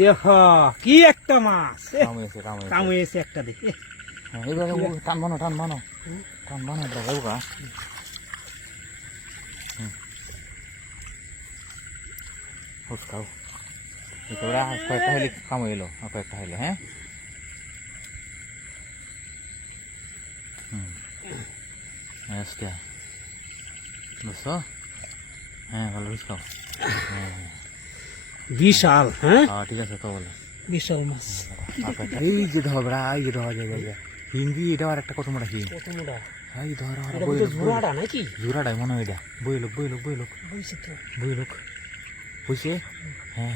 দেখো কি একটা মাছ কামড়েছে একটা দেখে টান বানো যাবো গা খাও ওরা কয়েকটা হলে কাম এলো কয়েকটা হলে হ্যাঁ আজকে বুঝছো হ্যাঁ ভালো বুঝছো বিশাল হ্যাঁ ঠিক আছে তো বলো বিশাল মাছ এই যে ধরা এই যে ধরা যায় হিন্দি এটা আর একটা কত মোটা হিং এই ধরা জোড়াটা নাকি জোড়াটাই মনে হয় এটা বই লোক বুঝছে হ্যাঁ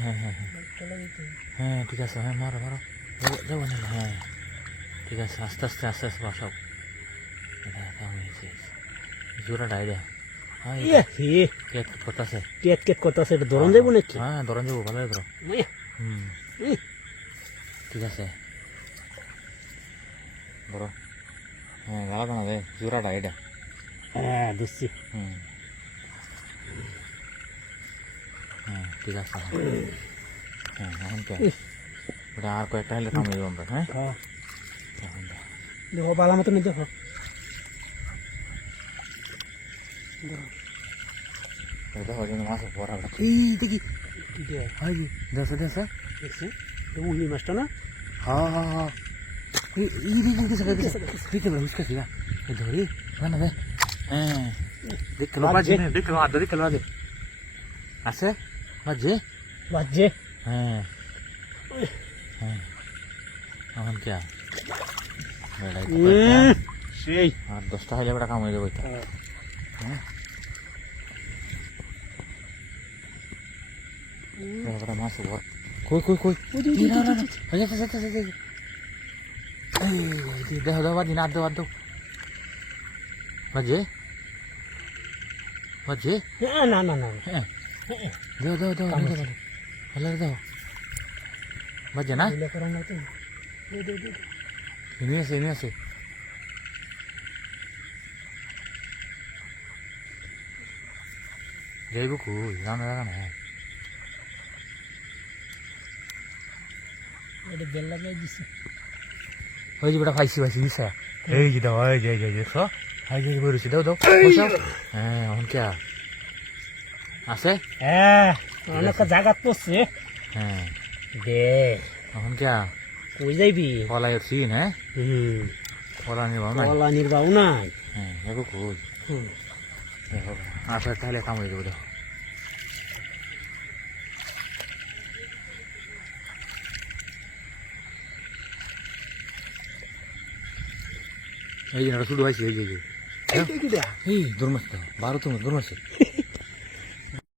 হ্যাঁ ঠিক আছে হ্যাঁ মারো যাবো না হ্যাঁ ঠিক আছে আস্তে আস্তে বসাও জোড়াটা এটা করতেছে ধরন যাবো নাকি হ্যাঁ ধরন যাবো ভালো ধরো ঠিক আছে বড় হ্যাঁ গালা না দে জোড়াটা এটা হ্যাঁ দিচ্ছি হ্যাঁ ঠিক আছে হ্যাঁ এখন কে ওটা আর কয়েকটা হলে কামড়ে দেবো আমরা হ্যাঁ দেখো বালা মতো দেখো মাছ বড় এই দেখি দেখছে উলি মাছটা না হ্যাঁ হুসকাছি না ধরি না দে হ্যাঁ দেখতে দে আছে বাজে হ্যাঁ এখন কে সেই আর 10টা হলে বেটা কাম হয়ে যাবে হ্যাঁ মাছ কই দেখো দাও বাজি না দো বাজে না দাও ভালো দাও বাজে না এনে আছে যাইব কই জানা না ওই যে বেটা পাইছি দিছে এই যে দাও এই যে দেখো এই যে বলেছি দাও হ্যাঁ এখন কে আছে অনেক জায়গা পড়ছে হ্যাঁ দে এখন কে কই যাইবি কলাই সিন হ্যাঁ কলা নির্বাহ নাই হ্যাঁ যাবো কই দেখো আসলে তাহলে কাম হয়ে যাবো দেখো এই যে শুরু হয়েছে এই দৌড় মারছে 12 তো দৌড় মারছে